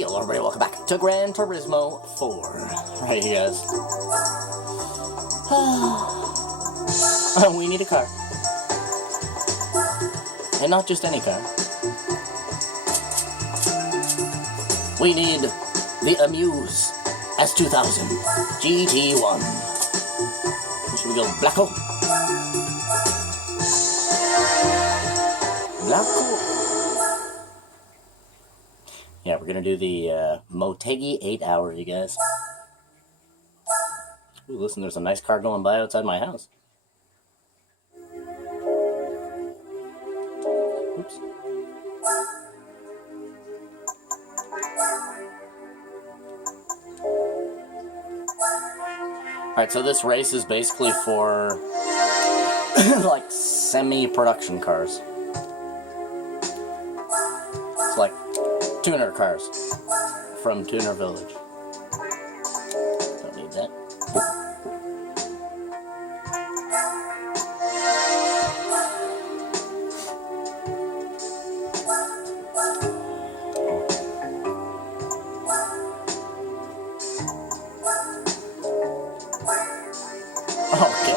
Hey, hello everybody, welcome back to Gran Turismo 4. Alright, you guys. We need a car. And not just any car. We need the Amuse S2000 GT1. Should we go Blacko? Blacko? Yeah, we're gonna do the Motegi 8 hour, you guys. Ooh, listen, there's a nice car going by outside my house. Oops. Alright, so this race is basically for, like, semi-production cars. It's like tuner cars from Tuner Village. Don't need that. Okay.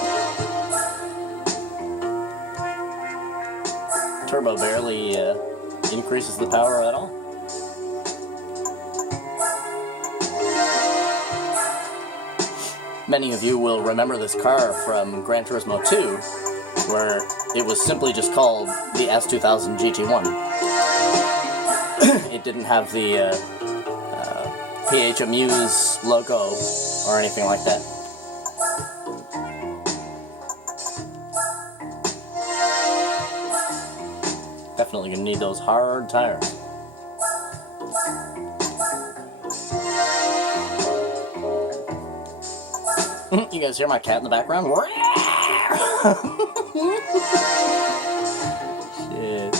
Turbo barely increases the power at all. Many of you will remember this car from Gran Turismo 2, where it was simply just called the S2000 GT1. It didn't have the PH Amuse logo or anything like that. Definitely gonna need those hard tires. You guys hear my cat in the background? Shit.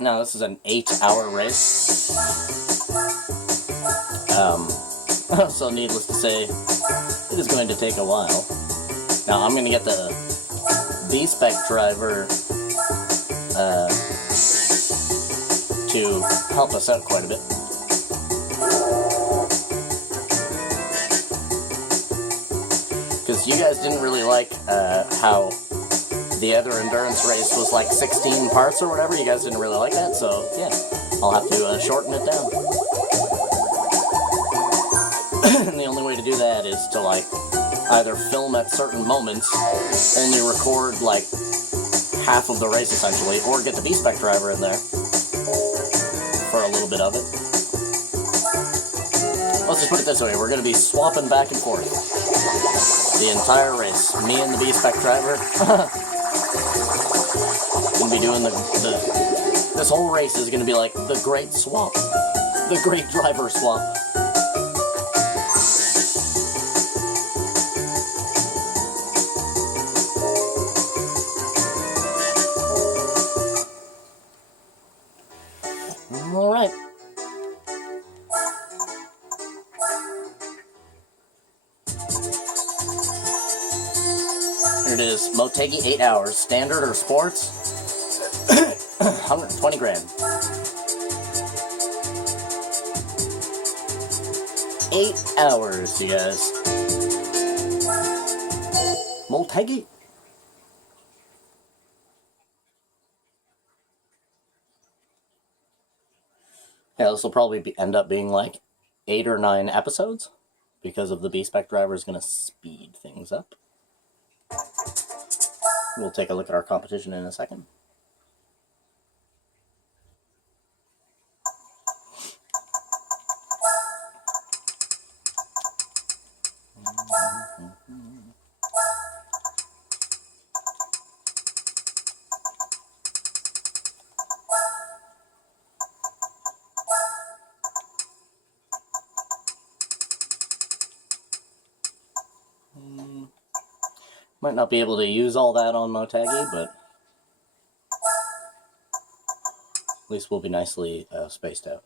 Now this is an 8-hour race. So needless to say, it is going to take a while. Now I'm going to get the B-Spec driver to help us out quite a bit. Because you guys didn't really like how the other endurance race was like 16 parts or whatever. You guys didn't really like that, so yeah, I'll have to shorten it down. And the only way to do that is to, like, either film at certain moments, only record, like, half of the race, essentially, or get the B-Spec driver in there for a little bit of it. Let's just put it this way, we're going to be swapping back and forth the entire race. Me and the B-Spec driver. Going to be doing this whole race is going to be like the great swap. The great driver swap. Alright. Here it is. Motegi 8 hours. Standard or sports? 120 grand. 8 hours, you guys. Motegi. Yeah, this will probably end up being like 8 or 9 episodes, because of the B-Spec driver is going to speed things up. We'll take a look at our competition in a second. Might not be able to use all that on Motegi, but at least we'll be nicely spaced out.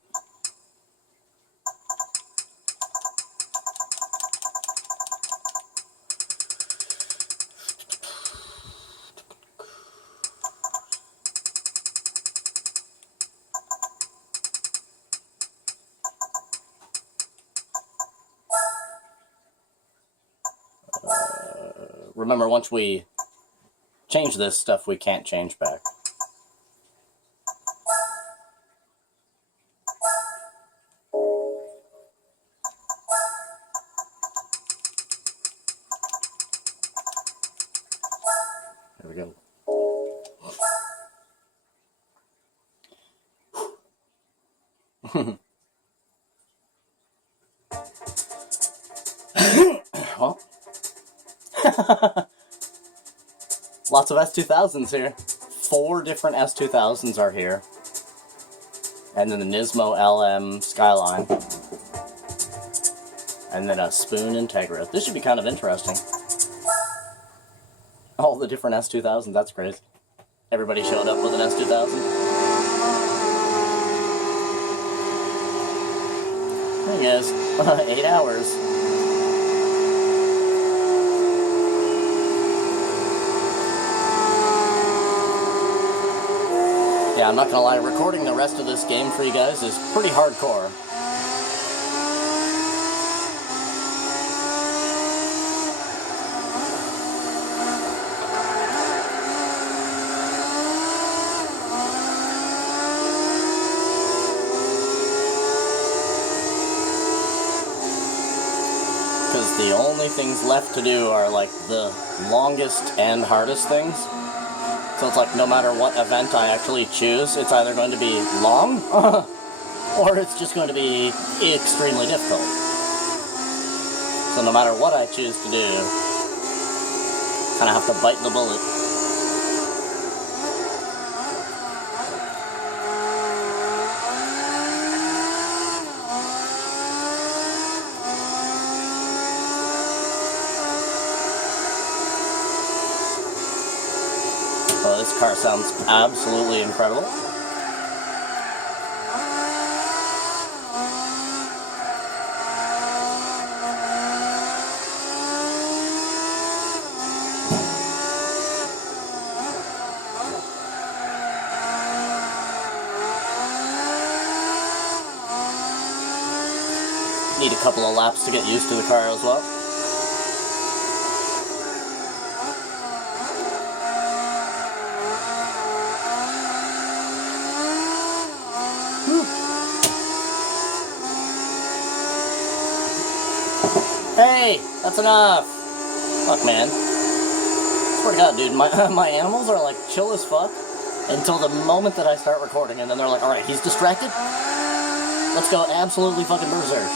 remember, once we change this stuff, we can't change back. There we go. Well, lots of S2000s here. 4 different S2000s are here. And then the Nismo LM Skyline. And then a Spoon Integra. This should be kind of interesting. All the different S2000s, that's crazy. Everybody showed up with an S2000. Hey guys, 8 hours. Yeah, I'm not gonna lie, recording the rest of this game for you guys is pretty hardcore. Because the only things left to do are like the longest and hardest things. So it's like no matter what event I actually choose, it's either going to be long or it's just going to be extremely difficult. So no matter what I choose to do, kind of have to bite the bullet. Oh, this car sounds absolutely incredible. Need a couple of laps to get used to the car as well. Hey, that's enough. Fuck, man. Swear to God, dude, my animals are like chill as fuck until the moment that I start recording, and then they're like, alright, he's distracted? Let's go absolutely fucking berserk.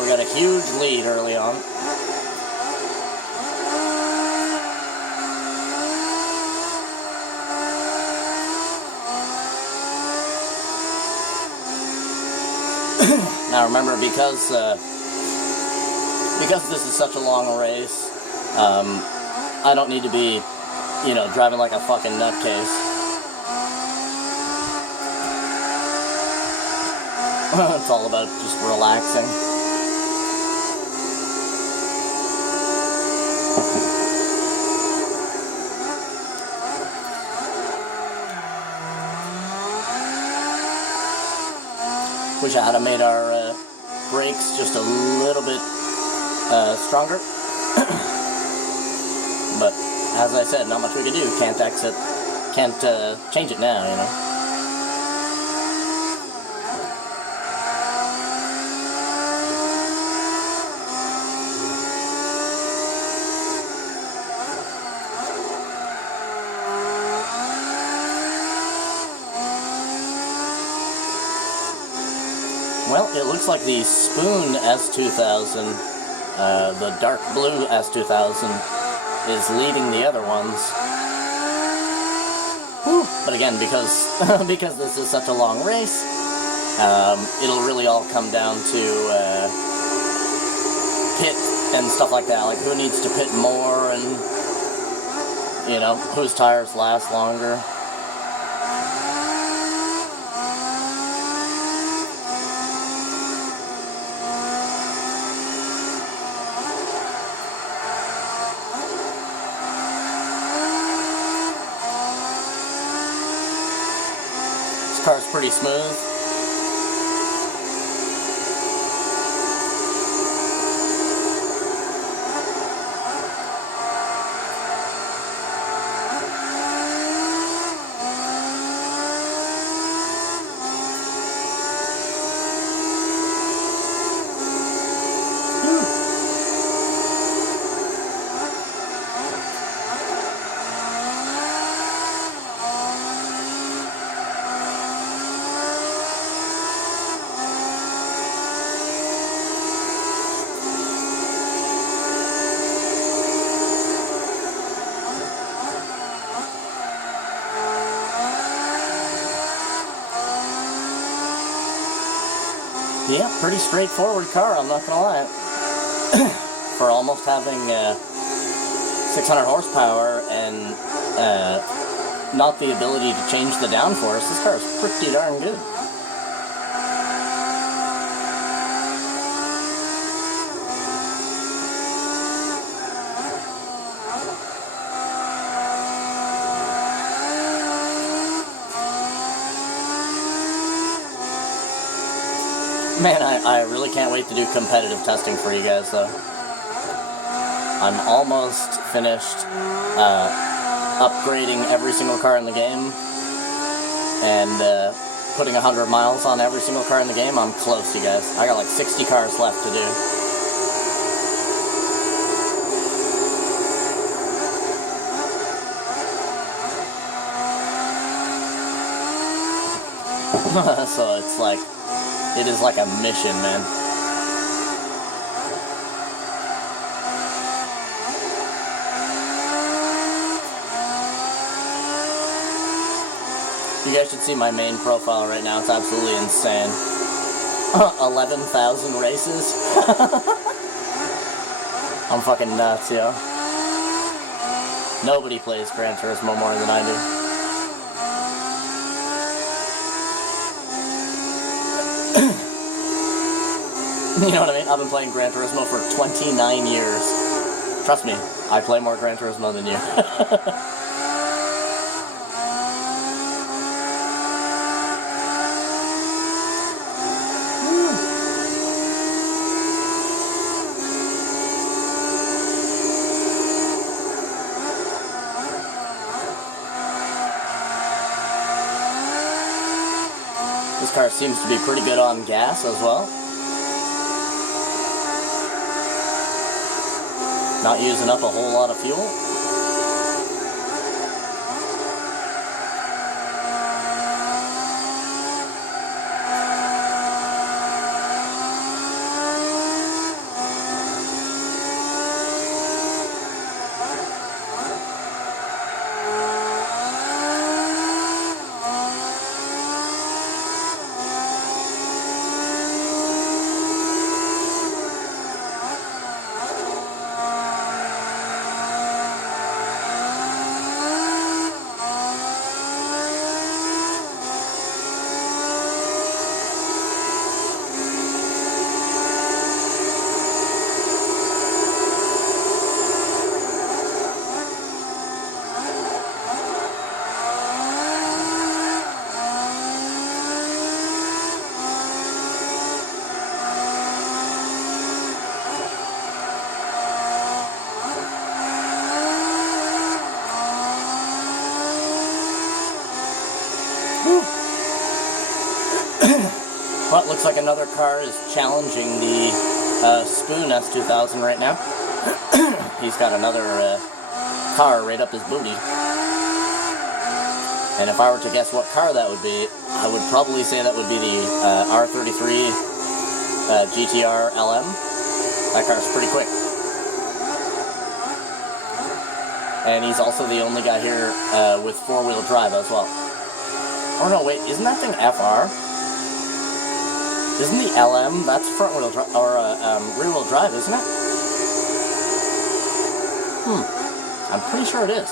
We got a huge lead early on. Now remember, because this is such a long race, I don't need to be, you know, driving like a fucking nutcase. It's all about just relaxing. Wish I had made our brakes just a little bit stronger. But as I said, not much we can do. Can't change it now, you know. Well, it looks like the Spoon S2000, the dark blue S2000, is leading the other ones. Whew. But again, because because this is such a long race, it'll really all come down to pit and stuff like that. Like who needs to pit more, and you know, whose tires last longer. This car's pretty smooth. Yeah, pretty straightforward car, I'm not gonna lie. For almost having 600 horsepower and not the ability to change the downforce, this car is pretty darn good. Man, I really can't wait to do competitive testing for you guys, though. I'm almost finished upgrading every single car in the game, and putting 100 miles on every single car in the game. I'm close, you guys. I got like 60 cars left to do. So it's like, it is like a mission, man. You guys should see my main profile right now. It's absolutely insane. 11,000 races. I'm fucking nuts, yo. Nobody plays Gran Turismo more than I do. You know what I mean? I've been playing Gran Turismo for 29 years. Trust me, I play more Gran Turismo than you. This car seems to be pretty good on gas as well. Not using up a whole lot of fuel. Well, looks like another car is challenging the Spoon S2000 right now. He's got another car right up his booty. And if I were to guess what car that would be, I would probably say that would be the R33 GTR LM. That car's pretty quick. And he's also the only guy here with four-wheel drive as well. Oh no, wait, isn't that thing FR? Isn't the LM, that's front-wheel drive, or rear-wheel drive, isn't it? I'm pretty sure it is.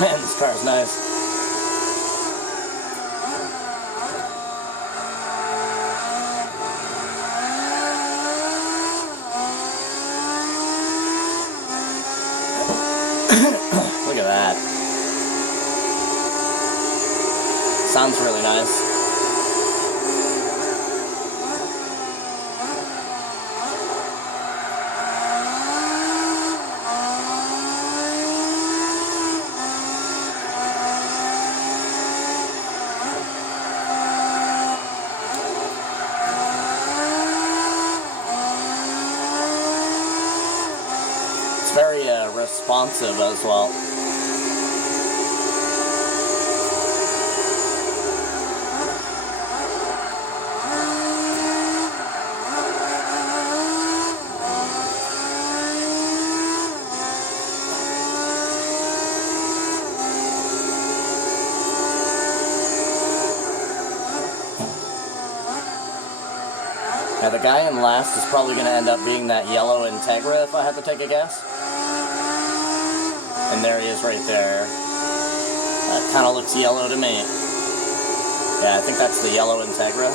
Man, this car's nice. Look at that. Sounds really nice. It's very responsive as well. Now the guy in last is probably going to end up being that yellow Integra if I had to take a guess. And there he is right there. That kind of looks yellow to me. Yeah, I think that's the yellow Integra.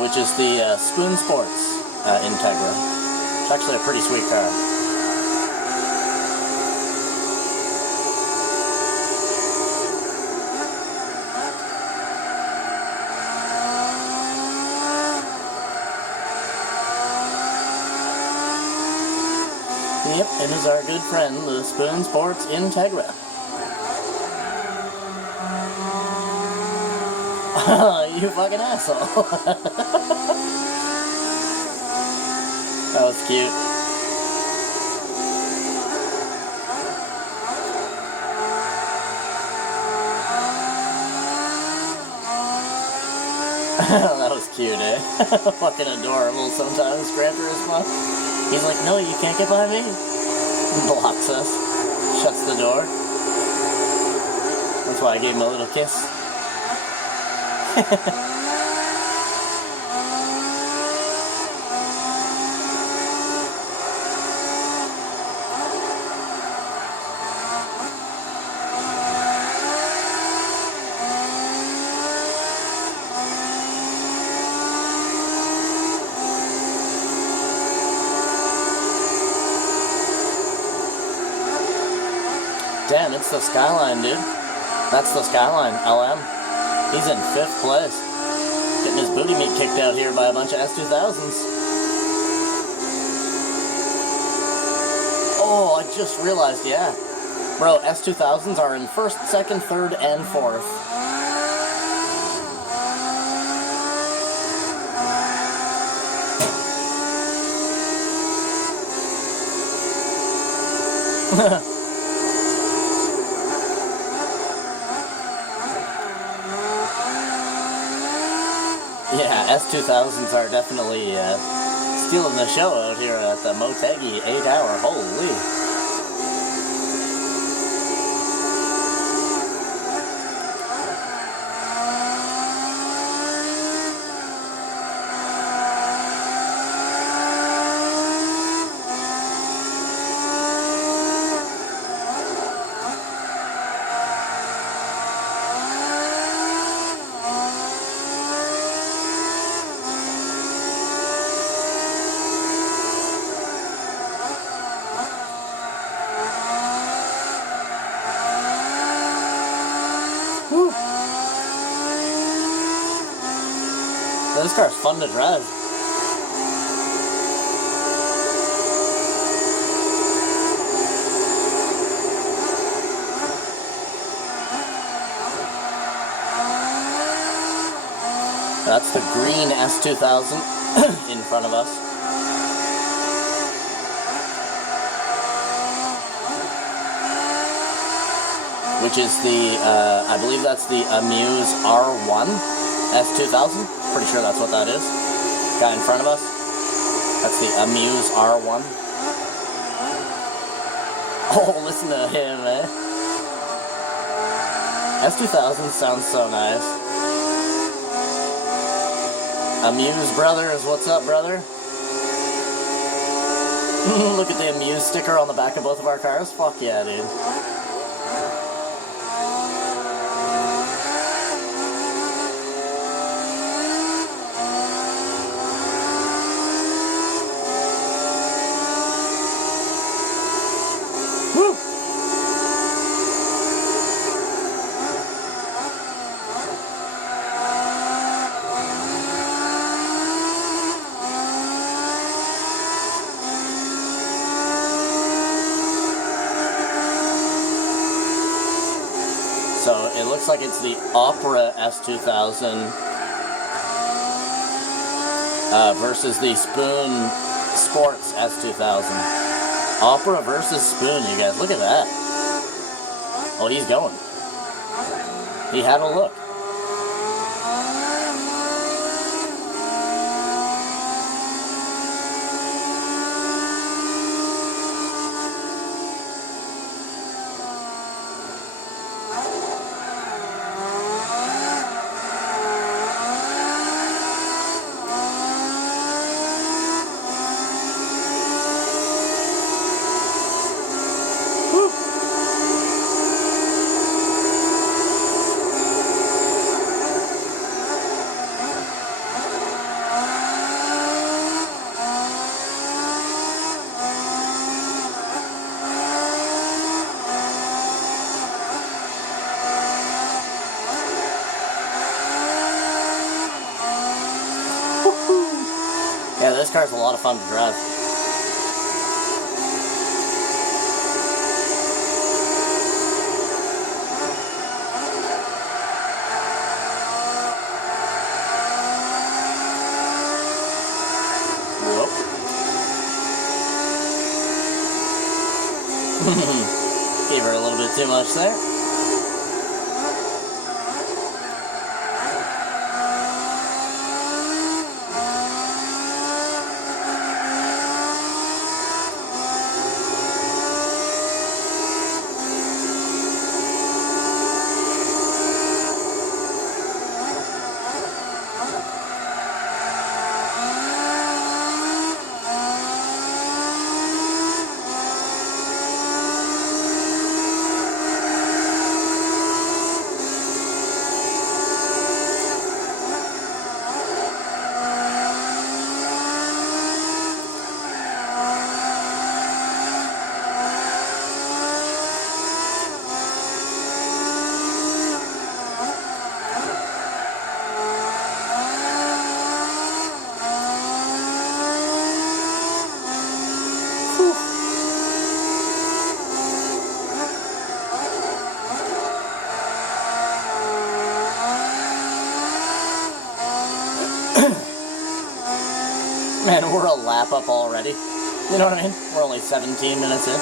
Which is the Spoon Sports Integra. It's actually a pretty sweet car. Yep, it is our good friend, the Spoon Sports Integra. You fucking asshole. That was cute. That was cute, eh? Fucking adorable sometimes, Gran Turismo. He's like, no, you can't get by me. Blocks us. Shuts the door. That's why I gave him a little kiss. Damn, it's the Skyline, dude. That's the Skyline, LM. He's in 5th place. Getting his booty meat kicked out here by a bunch of S2000s. Oh, I just realized, yeah. Bro, S2000s are in 1st, 2nd, 3rd, and 4th. Yeah, S2000s are definitely stealing the show out here at the Motegi 8-hour. Holy. Whew. This car's fun to drive. That's the green S2000 in front of us. Which is the, I believe that's the Amuse R1 S2000. Pretty sure that's what that is. Guy in front of us. That's the Amuse R1. Oh, listen to him, eh? S2000 sounds so nice. Amuse Brothers, what's up, brother? Look at the Amuse sticker on the back of both of our cars. Fuck yeah, dude. Woo! So it looks like it's the Opera S2000 versus the Spoon Sports S2000. Opera versus Spoon, you guys. Look at that. Oh, he's going. He had a look. Yeah, this car's a lot of fun to drive. Whoop. Gave her a little bit too much there. Man, we're a lap up already. You know what I mean? We're only 17 minutes in.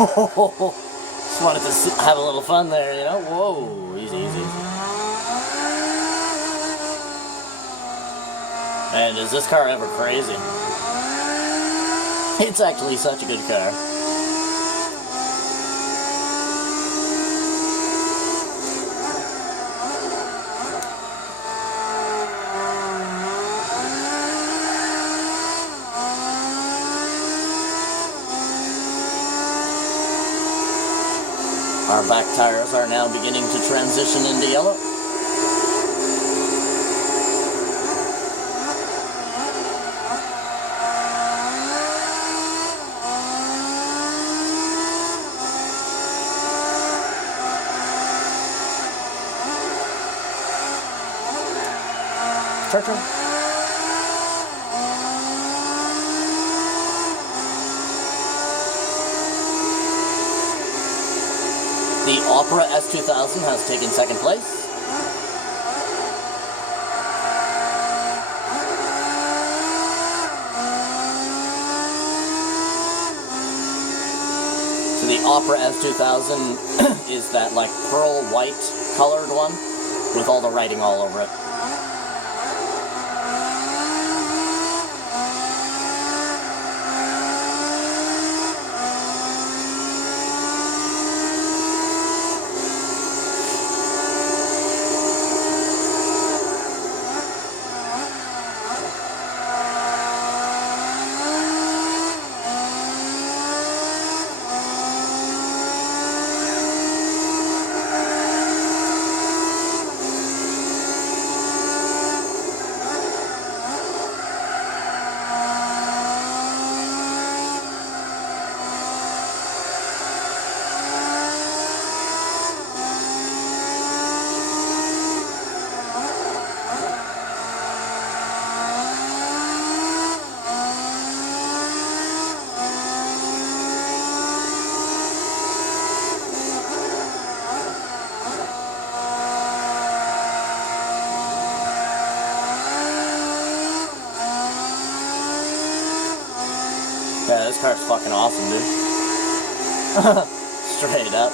Just wanted to have a little fun there, you know? Whoa, easy, easy. Man, is this car ever crazy? It's actually such a good car. Our back tires are now beginning to transition into yellow. Turn. The Opera S2000 has taken second place. So the Opera S2000 is that like pearl white colored one with all the writing all over it. Yeah, this car's fucking awesome, dude. Straight up.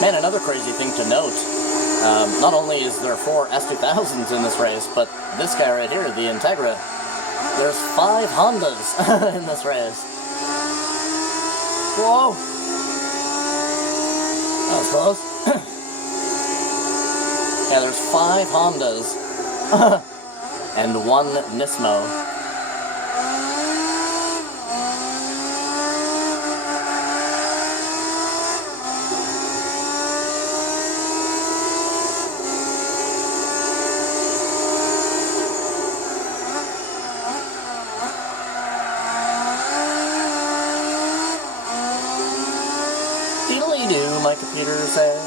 Man, another crazy thing to note, not only is there 4 S2000s in this race, but this guy right here, the Integra, there's 5 Hondas in this race. Whoa! That was close. Yeah, there's 5 Hondas and 1 Nismo. Diddly-doo, my computer says.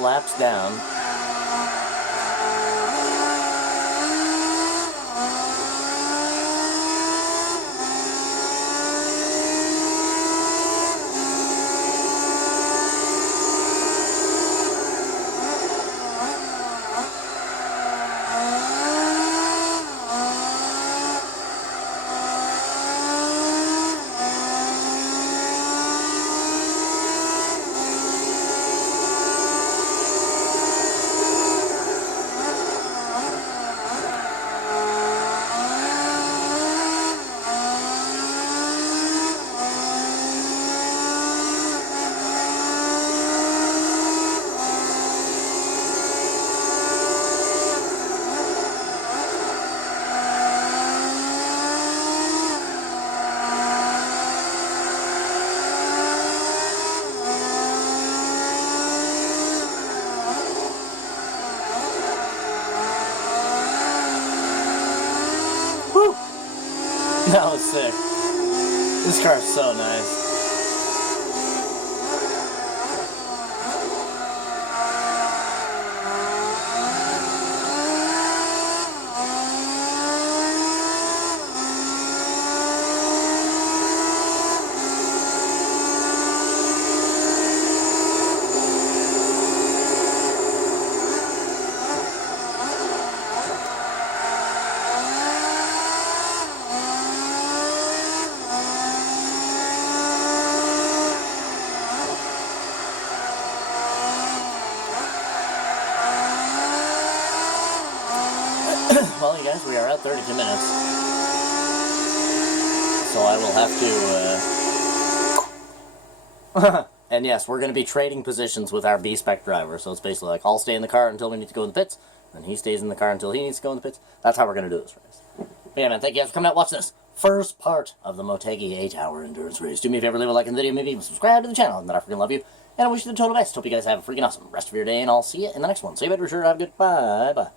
Laps down. sick. This car is so nice. Well, you guys, we are at 32 minutes. So I will have to, And yes, we're going to be trading positions with our B-Spec driver. So it's basically like, I'll stay in the car until we need to go in the pits, and he stays in the car until he needs to go in the pits. That's how we're going to do this race. But yeah, man, thank you guys for coming out watching this first part of the Motegi 8-hour endurance race. Do me a favor, leave a like in the video, maybe even subscribe to the channel, and that I freaking love you. And I wish you the total best. Hope you guys have a freaking awesome rest of your day, and I'll see you in the next one. So you better be sure to have a good bye-bye.